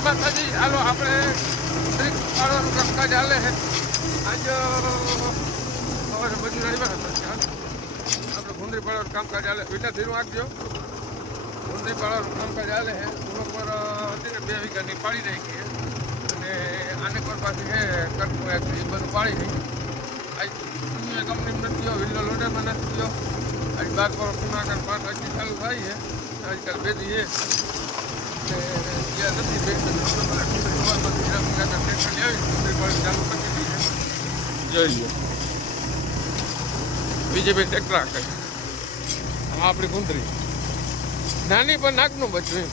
જય માતાજી. હાલો આપણે પાડવાનું કામકાજ ચાલે છે. આજ સવારે મજૂર આવ્યા હતા. આપણે ગુંદરી પાડવાનું કામકાજ ચાલે. વિટા ધીરું આપજો. ગુંદરી પાડવાનું કામકાજ ચાલે છે. પૂરો પર અત્યારે 2 વીઘાની પાડી નાખી છે. અને આને પર પાછી છે કટકું એ બધું પાડી નહીં. આજ કંપની નથી વિલ્લો લોડામાં નથી ગયો. આજ 12 પર પુનાકર 5 આજથી ચાલુ થાય છે. આજકાલ બેદી છે. જ્યાં નથી જોઈ લો બીજે બે ટ્રેક્ટર આખે આ આપણી કુંતરી નાની પણ નાકનું બચ્ચું એમ.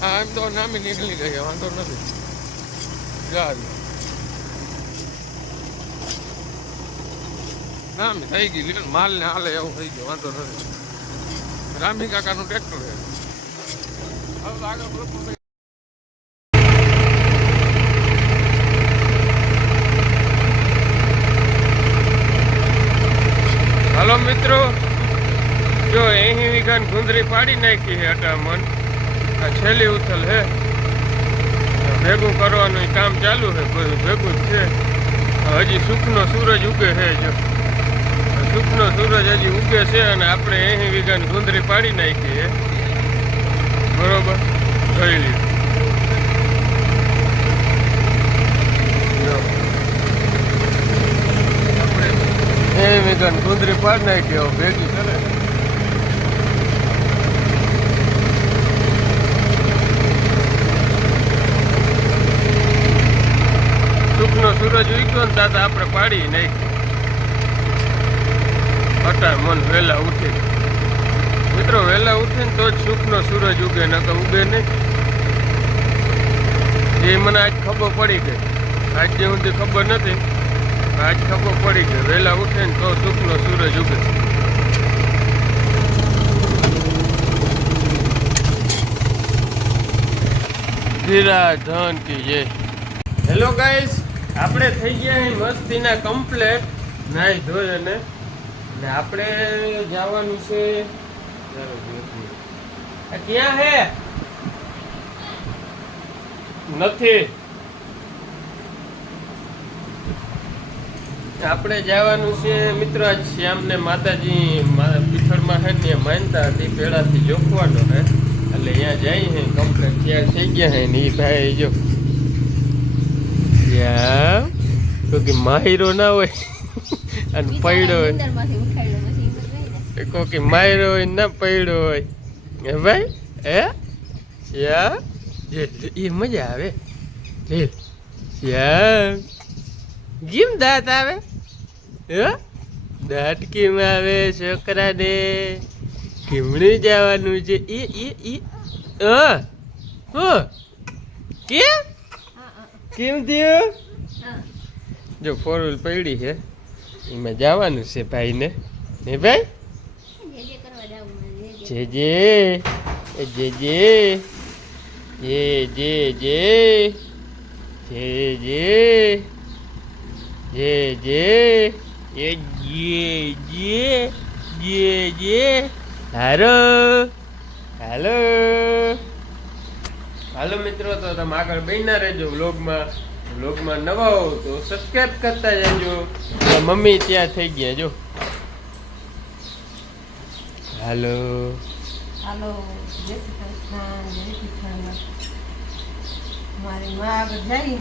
હા એમ તો નામી નીકળી ગઈ વાંધો નથી. નામી થઈ ગઈ લીધું માલ ને હાલે એવું થઈ ગયું વાંધો નથી. રામી કાકાનું ટ્રેક્ટર છે. હાલો મિત્રો, જો 80 વીઘાની ગુંદરી પાડી નાખી છે અટામણ. આ છેલ્લી ઉથલ છે. ભેગું કરવાનું કામ ચાલુ છે. બધું ભેગું જ છે. હજી સુખનો સૂરજ ઉગે છે. જો સુખનો સૂરજ હજી ઉગે છે અને આપણે 80 વીઘાની ગુંદરી પાડી નાખી છે. બરોબર જોઈ લ્યો. આપણે 80 વીઘાની ગુંદરી પાડી નાખી ભેગી કરે. સુખનો સૂરજ ઉગ્યો ને દાદા આપણે પાડી નાખી. અટા મન વહેલા ઉઠી મિત્રો, વહેલા ઉઠીને તો જ સુખનો સૂરજ ઉગે, નકર ઉગે નહીં. એ મને આજ ખબર પડી ગઈ. આજ જે સુધી ખબર નથી, આજ ખબર પડી ગઈ. વહેલા ઉઠીને તો સુખનો સૂરજ ઉગે. ધીરા ધન કી જય. હેલો ગાઈસ, આપણે થઈ ગયા મસ્તીના કમ્પ્લેટ નાઈ ધોઈ અને આપણે જવાનું છે. ક્યાં હે નથી આપણે જવાનું છે મિત્રો. આજ શ્યામને માતાજી પીઠળમાં હે ને માનતા હતી પેડાથી જોખવાનો હે એટલે અહીંયા જાય હે. કમ્પ્લેટ તૈયાર થઈ ગયા હે ને એ ભાઈ જો કોઈ માહિરો ના હોય અને પડ્યો હોય, કોઈ માયરો હોય ના પડ્યો હોય હે ભાઈ. હે યા એ મજા આવે. યા કેમ દાંત આવે? દાંત કેમ આવે? છોકરાને કેમણે જવાનું છે? કેમ થયું? જો 4 વ્હીલ પડી છે એમાં જવાનું છે ભાઈને. ને ભાઈ જે જે જે જે જે જે જે જે જે જે જે જે જે જે જે હાલો હાલો હાલો મિત્રો, તો તમે આગળ બન્યા રહેજો વ્લોગમાં નવા હો તો સબસ્ક્રાઈબ કરતા જજો. મમ્મી ત્યાં થઈ ગયા જો. હાલો હાલો, જય શ્રી કૃષ્ણ, જય શ્રી કૃષ્ણ. મારી માં આગળ જઈ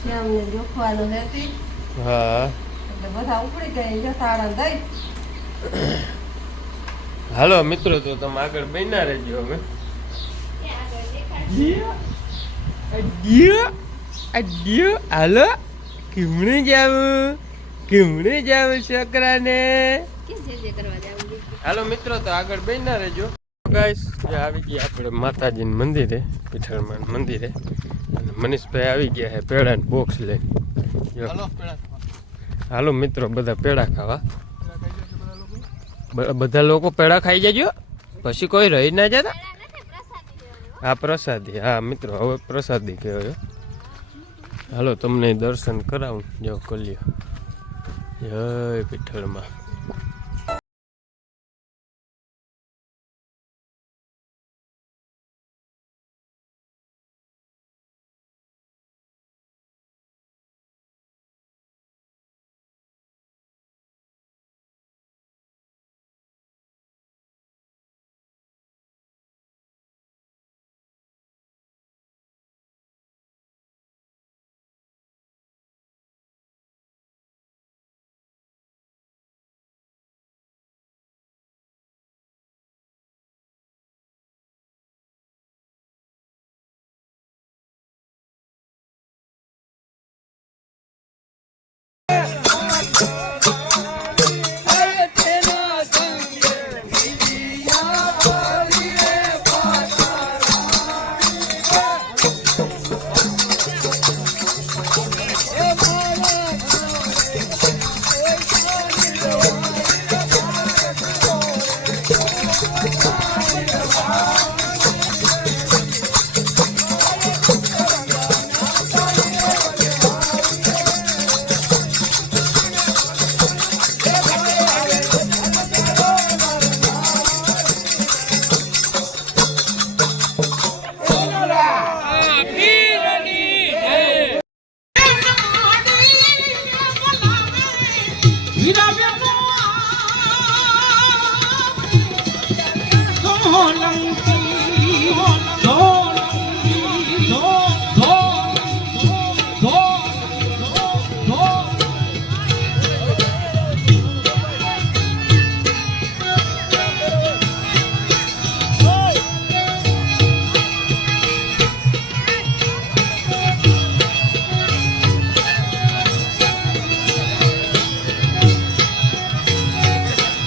શ્યામને જોખવાનું હતી. હા એટલે બધા ઉપડી ગયા જતાડા દઈ. હાલો મિત્રો, તો તમે આગળ બન્યા રહેજો. હવે હાલો કેમણે જાવું છોકરાને? હાલો મિત્રો, તો આગળ બન્યા રહેજો. ગાઈસ આવી ગયા આપણે માતાજીના મંદિરે, પીઠળમાં મંદિરે. અને મનીષભાઈ આવી ગયા છે પેડાનું બોક્સ લઈને. હાલો મિત્રો, બધા પેડા ખાવા. બધા લોકો પેડા ખાઈ જજો, પછી કોઈ રહી ના જતા. હા પ્રસાદી, હા મિત્રો હવે પ્રસાદી કહેવાય. હાલો તમને દર્શન કરાવું. જો કલ્યો જય પીઠળમાં.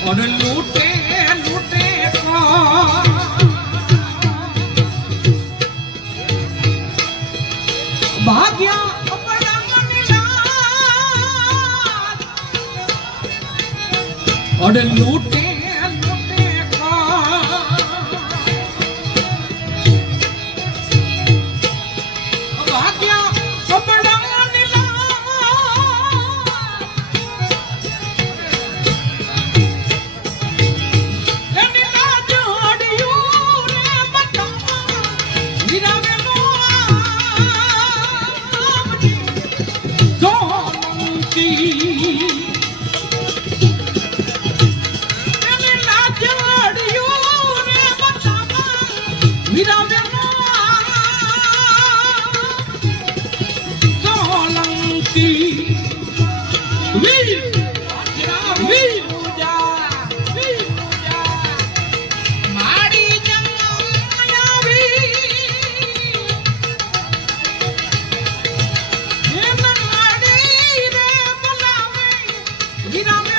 और लूटे लूटे भाग्या अपना मनीला और लूटे लूटे भाग्या अपना मनीला Mira,